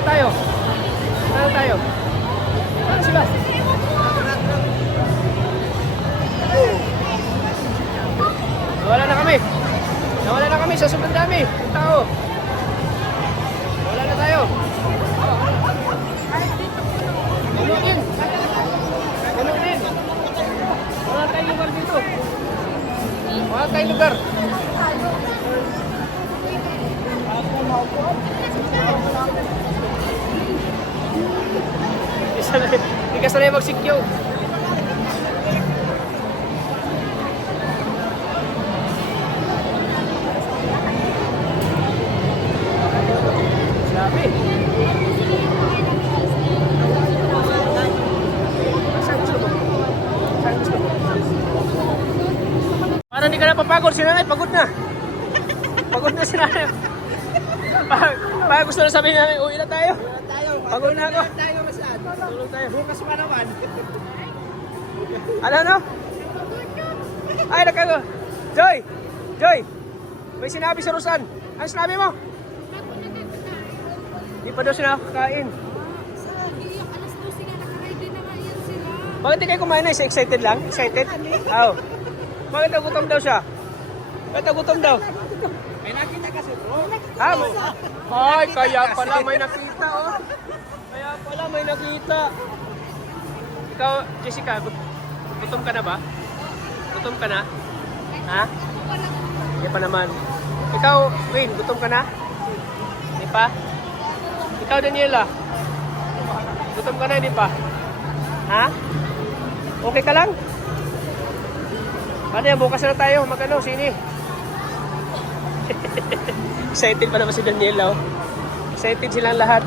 Saan tayo? Saan tayo? Saan sila? Nawala na kami. Nawala na kami sa sobrang dami. Ang tao. Wala na tayo. Puno din. Puno din. Wala tayong lugar dito. Wala tayong lugar. Hindi ka sanay magsikyo. Sabi. Saan gusto mo? Saan gusto mo? Parang hindi ka na papagod. Si nanay, pagod na. Pagod na si nanay. Parang gusto na sabihin namin, uwi na tayo. Pagod na ako. Tulog tayo. Bukas pa naman. Ano? Ay, nakago. Joy! Joy! May sinabi si Rosan. Ano sinabi mo? Hindi pa daw sila nakakain. Alas 12 nga, nakaready na nga yan sila. Bakit di kayo kumain na? Excited lang? Excited? Oo. Bakit nagutom daw siya? Bakit nagutom daw? May nakita kasi bro. Ay, kaya pala may nakita, oh. Kaya pala may nakita. Ikaw, Jessica, gutom ka na ba? Gutom ka na? Ha? Hindi pa naman. Ikaw, Wayne, gutom ka na? Hindi pa? Ikaw, Daniela, gutom ka na, hindi pa? Ha? Okay ka lang? Paano yan? Bukas na tayo. Mag-ano, sini? Excited pa naman si Daniela, oh. Excited silang lahat.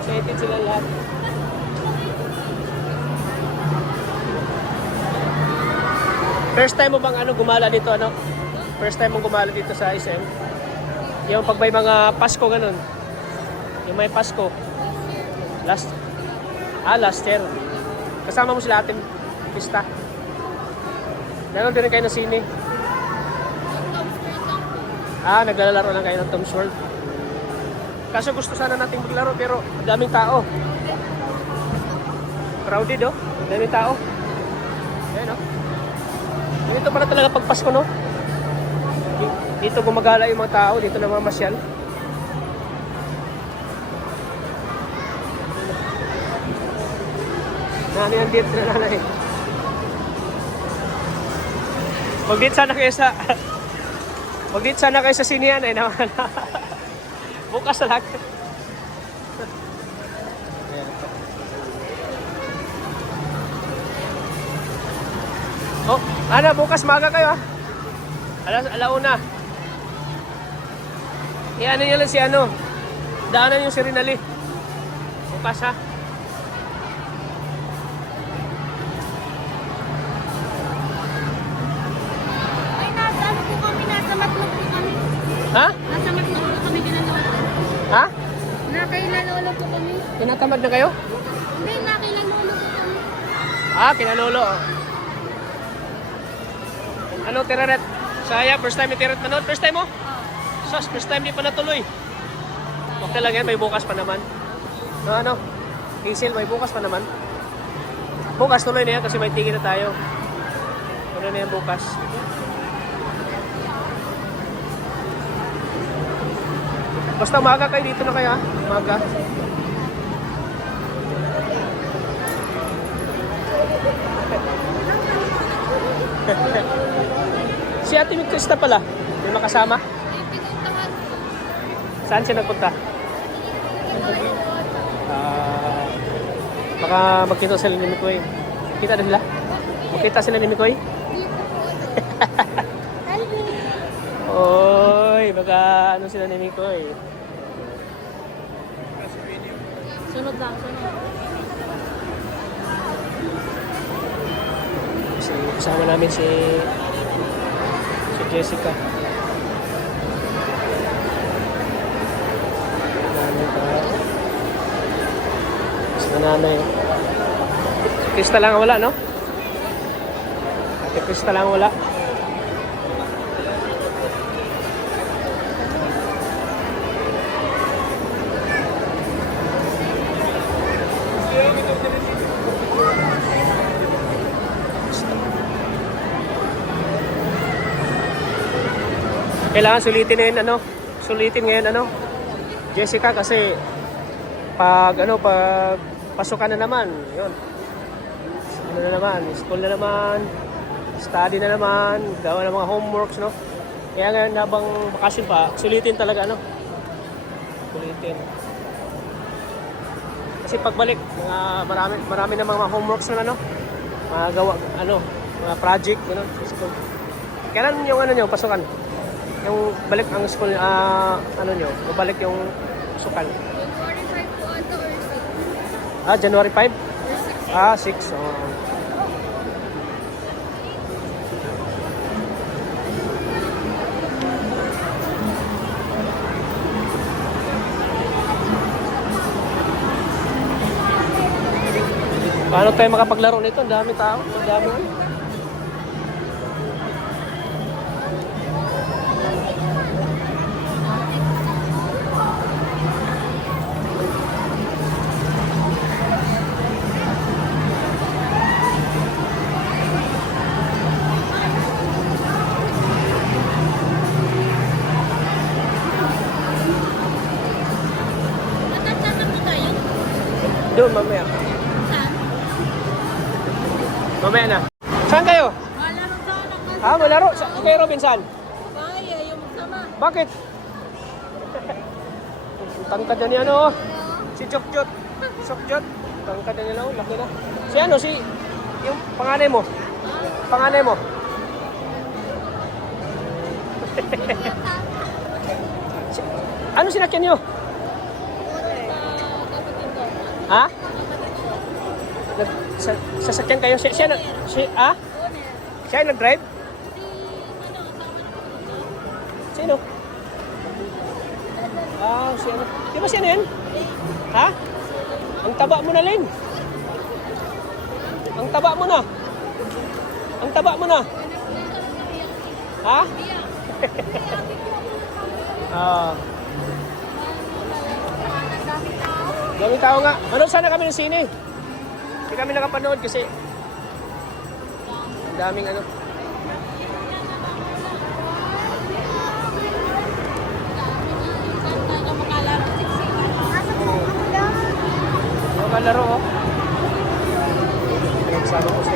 Excited silang lahat. First time mo bang gumala dito, ano? First time mong gumala dito sa SM? Yung pag may mga Pasko ganun. Yung may Pasko. Last year. Kasama mo sila ating pista. Ganon din kayo na sine. Naglalaro lang kayo ng Tom's World. Kaso gusto sana nating maglaro pero daming tao. Crowded, oh. Daming tao. Ayan, oh. Dito pala talaga pag Pasko, no? Dito gumagala yung mga tao. Dito na mamasyal. Nani ang date na nanay. Mag-date sana kayo sa... Mag-date sana kayo sa sinihan ay naman. Bukas na lang. Oh, bukas maga kayo, ha? Alauna. Ano nyo lang si daanan yung si Rinali. Bukas, ha? Ay, nasa ano po kami, nasa Matlog po kami. Ha? Nasa Matlog po kami ginagawa. Ha? Nakailanolo po kami. Tinatamad na kayo? Hindi, nakailanolo po kami. Kinanolo. Ano, Tiraret? Saya, first time ni Tiraret manood? First time mo? Sos, first time di pa natuloy. Okay lang yan, may bukas pa naman. No, Hazel, may bukas pa naman. Bukas tuloy na yan kasi may tigil na tayo. Tuloy na yan bukas. Basta umaga kayo, dito na kayo, ha? Umaga. Si Ate Krista pala, may makasama? Ay, pinuntahan po. Saan siya nagpunta? Baka magkita sila ni Mikoy. Kita na sila? Magkita sila ni Mikoy? Oy, baka ano sila ni Mikoy? Sunod lang, sunod. Kasama namin si Jessica. Sa nanay. Si Krista lang wala, no? Ate Krista lang wala. Kailangan sulitin ngayon, ano? Sulitin ngayon, ano? Jessica, kasi pag pasukan na naman, yun. Ano na naman, school na naman, study na naman, gawa ng mga homeworks, no? Kaya ngayon, habang bakasyon pa, sulitin talaga, ano? Sulitin. Kasi pagbalik, marami na mga homeworks na, ano? Mga gawa, mga project, sa school. Kailan yung nyo, pasukan? Yung balik ang school, nyo, balik yung pasukan. January 5 po ata or 6. January 5? Or 6. 6. Oh. Paano tayo makapaglaro nito? Ang dami tao. Ang dami. Natatasan po tayo? Doon, mamaya. Saan? Mamaya na. Saan kayo? Malaro sana kasi. Malaro? Kay Robinson? Kaya, yung sama. Bakit? Tangkad na niya, no? Si Chokjot. Chokjot. Tangkad na niya, no? Laki na. Si yung panganay mo. Panganay mo. Ano sinakyan niyo? Ha? Sasakyan kayo? Siya nag-drive? Sino? Si ano? Di ba siya na yan? Ha? Ang taba mo na, Lin. Ang taba mo na. Ang taba mo na. Ha? Dami tao nga. Manood sana kami ng sine. Hindi kami nakapanood kasi ang daming ano. Mga laro, oh. Nagsama ko si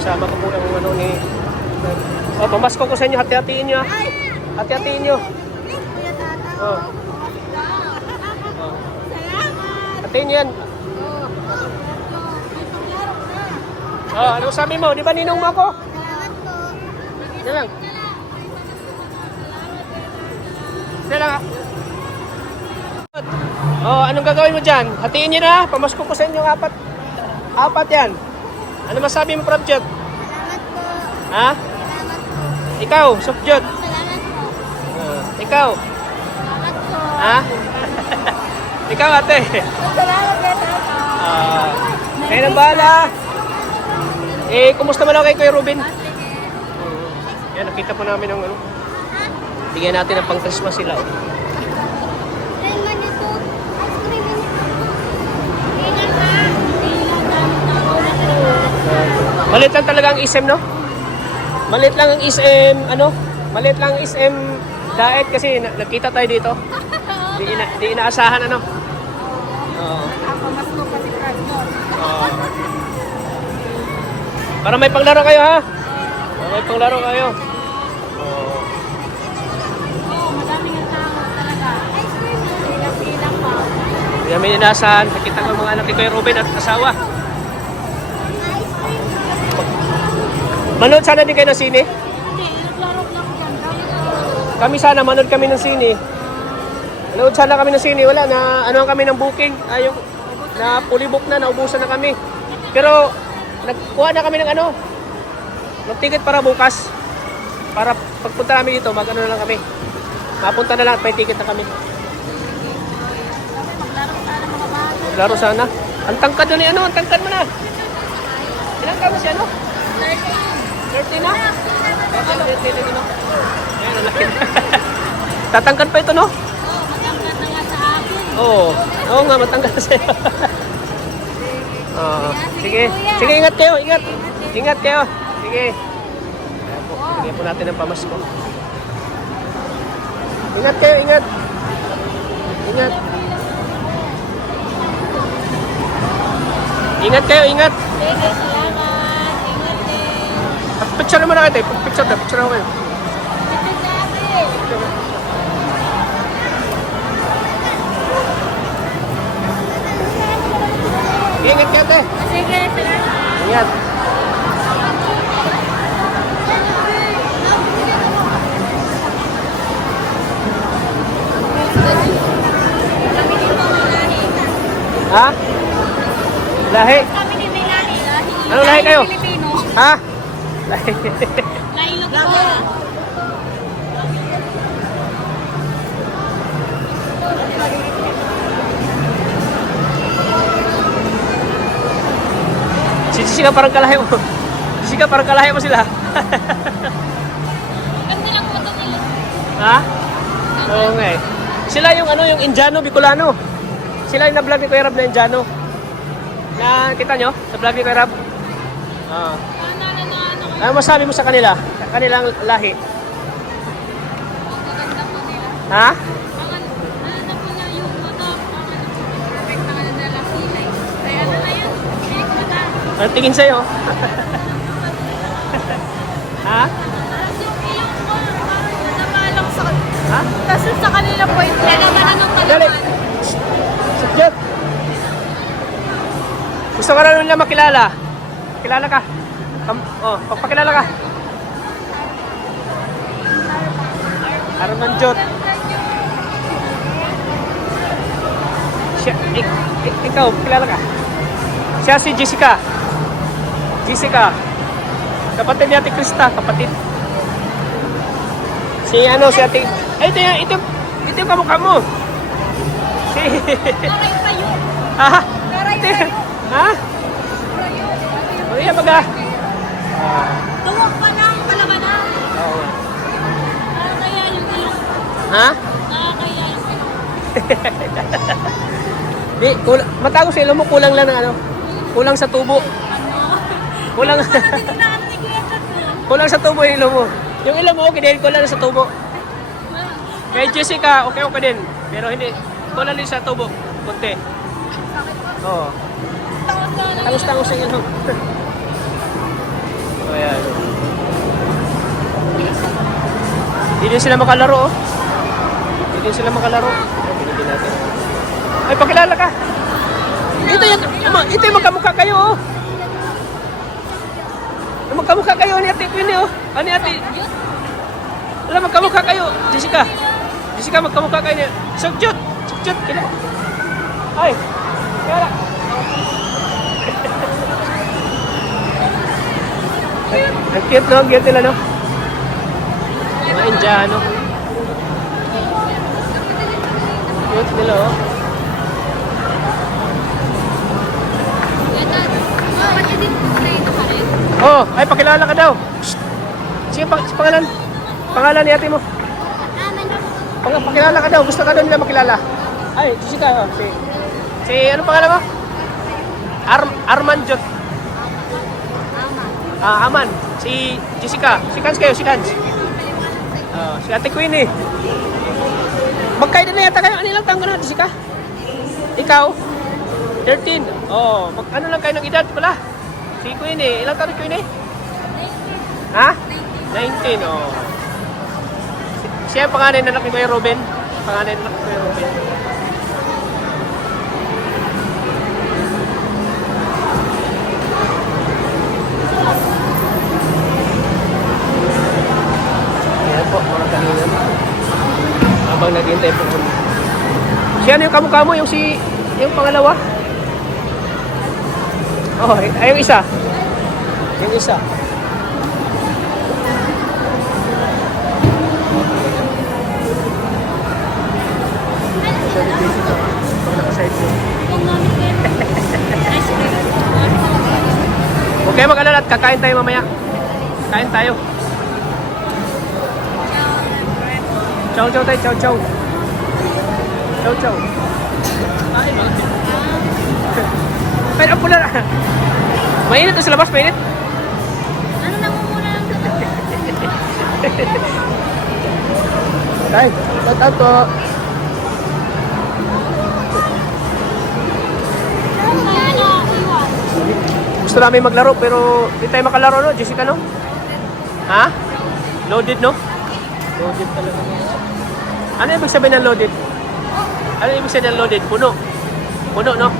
sama ko po yung ni pamasko ko sa inyo, hati-hatiin nyo. Hati-hatiin nyo. Oh. Hatiin nyo yan. Ano sabi mo? Di ba ninong mo ako? Yan lang. Yan lang. Anong gagawin mo dyan? Hatiin nyo na. Pamasko ko sa inyo, apat yan. Ano masabi mo, Prabjot? Salamat po. Ha? Salamat po. Ikaw, Sukjot. Salamat po. Ikaw. Salamat po. Ha? Ikaw, ate. Salamat po. Kayo nang bahala. Kumusta man ako kay Kuya Ruben? Yan, nakita po namin ng bigyan natin ng pang-Christmas sila. Malit lang talaga ang SM, no? Malit lang ang SM, Malit lang ang SM diet kasi nakita tayo dito. Di inaasahan, Oo. Mas ko kasi crush mo. Para may panglaro kayo, ha? Para may panglaro kayo. Madaming ang tao talaga. Ice cream. Ilang pa. Di namin inaasahan. Nakita ko mga anak ni Kuya Ruben at asawa. Ice cream. Manood sana din kayo ng sine. Hindi, naglaro lang dyan. Kami sana, manood kami ng sine. Manood sana kami ng sine. Wala na, kami ng booking. Yung na fully book na, naubusan na kami. Pero, nagkuha na kami ng mag-ticket para bukas. Para pagpunta namin dito, na lang kami. Mapunta na lang at may ticket na kami. Maglaro sana. Ang tangkad na ni ang tangkad mo na. Ilang taon na siya, 30 na? Ayan, ang laki na. Tatangkad pa ito, no? Oo. Oo nga, matanggal sa'yo. Oo. Sige. Sige, ingat kayo. Ingat. Ingat kayo. Sige. Ayan po. Bigyan po natin ng pamasko. Ingat kayo, ingat. Ingat. Ingat kayo, ingat. Sige, salamat. Ingat din. Picture naman na kayo. Picture na. Picture na kayo. Ito sabi. Ingat kayo, te. Sige, salamat. Ingat. Kami dito may lahi. Ha? Lahi. Kami din may lahi. Anong lahi kayo? Pilipino. Ha? Lahi. Lahi Lugbo. Si Jessica parang kalahi mo. Jessica parang kalahi mo sila. Ganda lang po ito nila. Ha? Oo nga eh. Sila yung ano, yung Indiano, Bicolano. Sila yung na-vlog ni Kuya Rab na Indiano. Na, kita nyo? Sa vlog ni Kuya Rab? Ah. Ano masabi mo sa kanila? Sa kanilang lahi? Ganda po nila. Ha? Ano po na yung mata, perfect na ano nila kilay. Kaya ano na yun? Pilik mata. Anong tingin sa'yo? Ha? Tapos yung ilong ko, parang namalang sa... Ha? Kasi sa kanila po yung nalamanan ng Dali! kalaman. Sakit! Gusto ka na nila makilala? Kilala ka? Pagpakilala ka. Armanjot. Siya, ikaw, kilala ka? Siya si Jessica. Jessica. Kapatid ni Ate Krista, kapatid. Si Ate... Ay, ito yung kamukha mo. Si... Aray pa yun. Ha? Aray pa yun. Ha? Maria baga. Tuwag pa lang, palamanan. Oo. Kaya yung ilong. Ha? Kaya yung ilong. Di, matago sa ilong mo, kulang lang ng ano. Kulang sa tubo. Kulang kulang sa tubo yung ilong mo. Yung ilong mo, okay din, kulang sa tubo. Kay Jessica, okay din. Pero hindi, kulang din sa tubo. Kunti. Oo. Tangos-tangos yung ilong. So, ayan. Hindi din sila makalaro, oh. Hindi din sila makalaro. Pinigin natin. Ay, pakilala ka. Ito yung magkamukha kayo, oh. Magkamukha kayo ni Ate Queenie, oh. Ni Ate. Wala, magkamukha kayo. Jessica. Jessica, magkamukha kayo niya. Sugjut. Sugjut. Ay. Kaya. Ang cute, no? Ang cute nila, no? Mga Indiano. Cute nila, oh. Oh, ay pakilala ka daw. Shh. Sige, pangalan. Pangalan ni ate mo. Pakilala ka daw. Gusto ka daw nila makilala. Ay, Jessica. Si ano pangalan mo? Armanjot. Aman. Si Jessica. Si Kans kayo, si Kans. Si Ate Queenie. Magkaedad na yata kayo. Ano ilang taon ka na, Jessica? Ikaw? 13. Oh, ano lang kayo ng edad pala? Si Queenie. Ilang taon ni Queenie? Ha? 19. Oh. Siya ang panganay na anak ni Kuya Ruben. Panganay na anak ni Kuya Ruben. Ayan po, mga kanina. Habang naghihintay po kami. Siya ano yung kamukha mo? Yung pangalawa? Oh, ay yung isa. Yung isa. Siya ni Jessica. Pag nakaside mo. Huwag kayo mag-alala at kakain tayo mamaya. Kain tayo. Chow chow tayo, chow chow. Chow chow. Pero ang pula na. Mainit to sa labas, mainit. Ano namumula lang sa Tay, shout out po. Gusto namin maglaro pero hindi tayo makalaro, no? Jessica, no? Ha? Loaded, no? Loaded talaga. Ano ibig sabihin ng loaded? Ano ibig sabihin ng loaded? Puno. Puno, no?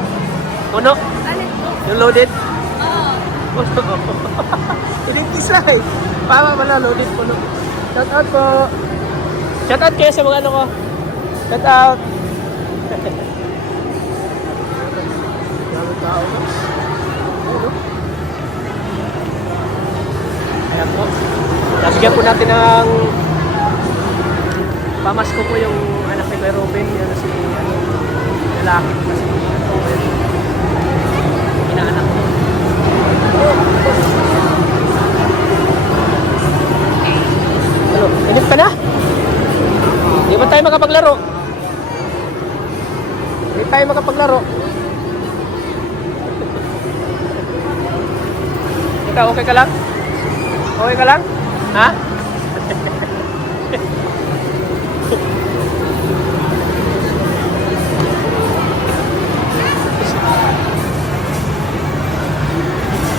Puno? Yung loaded? Oo. Puno. Inintis lang eh. Pama pala, loaded, puno. Shout out po. Shout out kayo sa mga ano ko. Shout out. Dami tao, no? Ayan po. Lalagyan po natin ng pamasko po yung anak ni Kuya Robin. Yan si lalaki po kasi Robin. Inaanak ko. Ano? Inip ka na? Hindi ba tayo makapaglaro? Hindi tayo makapaglaro. Ikaw, okay ka lang? Okay ka lang? Ha?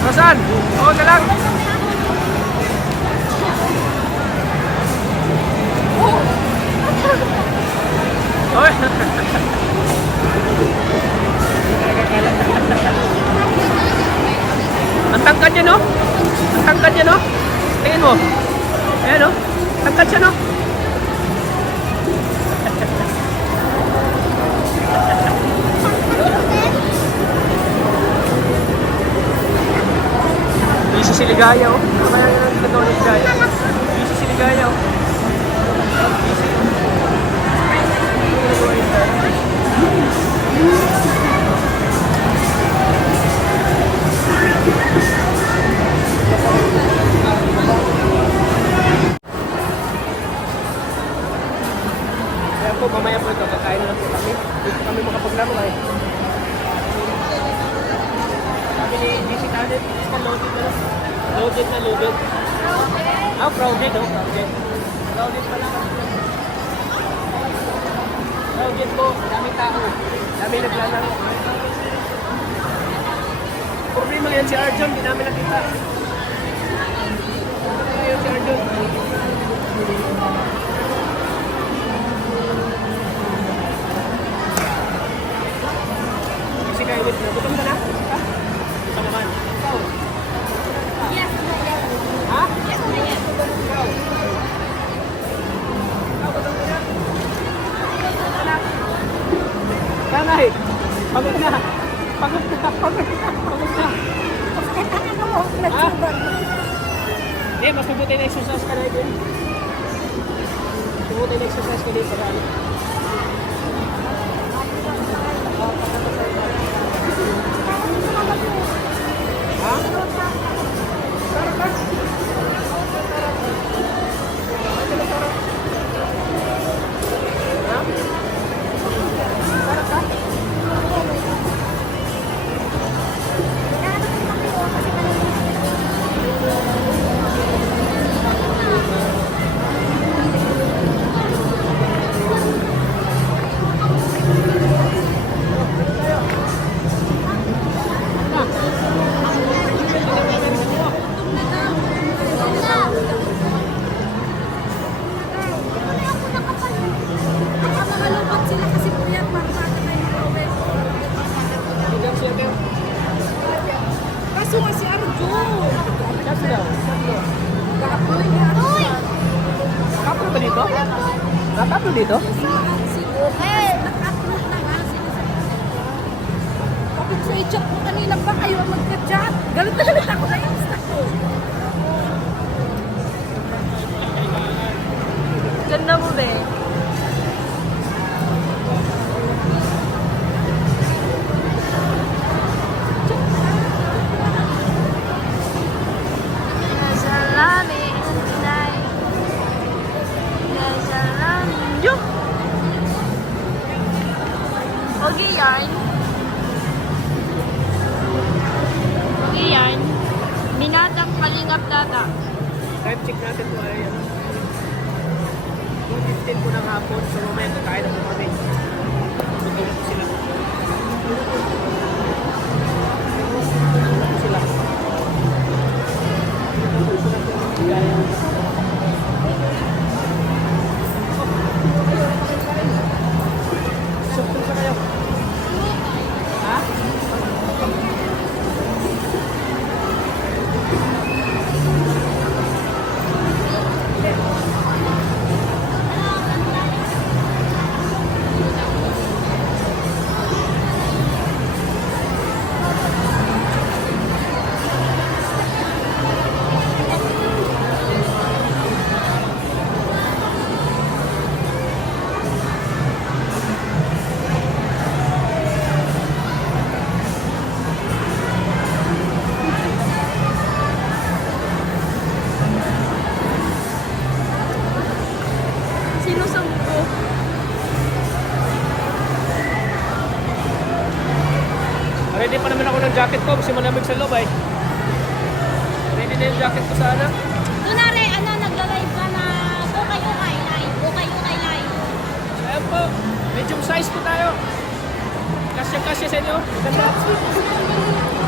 Rosan, okay ka lang? Okay. Ang tangkad niya, no? Ang tangkad niya, no? Tingin mo. Ayan, no? Tangkad siya, no? Busy si Ligaya, oh. Kaya yung nagkataon ng Ligaya. Busy si Ligaya, oh. Busy. Kaya po, mamaya po ito, kakain na lang po kami. Dito kami makapaglaro eh. Sabi ni DC Tadet, loaded na lang. Loaded na loaded. Ah, crowded, oh, crowded. Crowded pala. Crowded po, daming tao. Daming naglalaro. Problema yan si Arjon, hindi namin nakita. Problema yan si Arjon. Kasi kayo, wait na. Gutom ka na? Ha? Gutom ka naman. Ikaw? Yes, yes. Ha? Yes, yes. Ikaw? Ikaw, gutom ka na? Gutom ka na? Nanay, pagod na. Pagod na, pagod na, pagod na. Ha? Hindi, mas mabuti na exercise ka na din. Mabuti na exercise ka din para ano. Ha? Sarap ka? Ha? Sarap ka? Hanggang siya ka? Kaso nga si Arjun. Kasi daw. Kapoy nga. Uy! Kapro ba dito? Nakapro dito? Nag-upload na nga. Kapag sa i-chat mo kanina pa kayo magka-chat. Galit na galit ako na yung staff ko. Ganda mo, be. Okay, yarn. Kalingap Dada. Time check natin po ay ano. 2:15 po ng hapon. So mamaya kakain na po kami. Gutom po sila. Gutom po sila. Sukto sa kayo. Ha? Sino sampo? Ready pa naman ako ng jacket ko kasi malamig sa loob ay. Ready na yung jacket ko sana. Kunwari, nagla-live ka na ukay-ukay live. Ukay-ukay live. Ayan po, medium size po tayo. Kasya-kasya sa inyo. Ganda.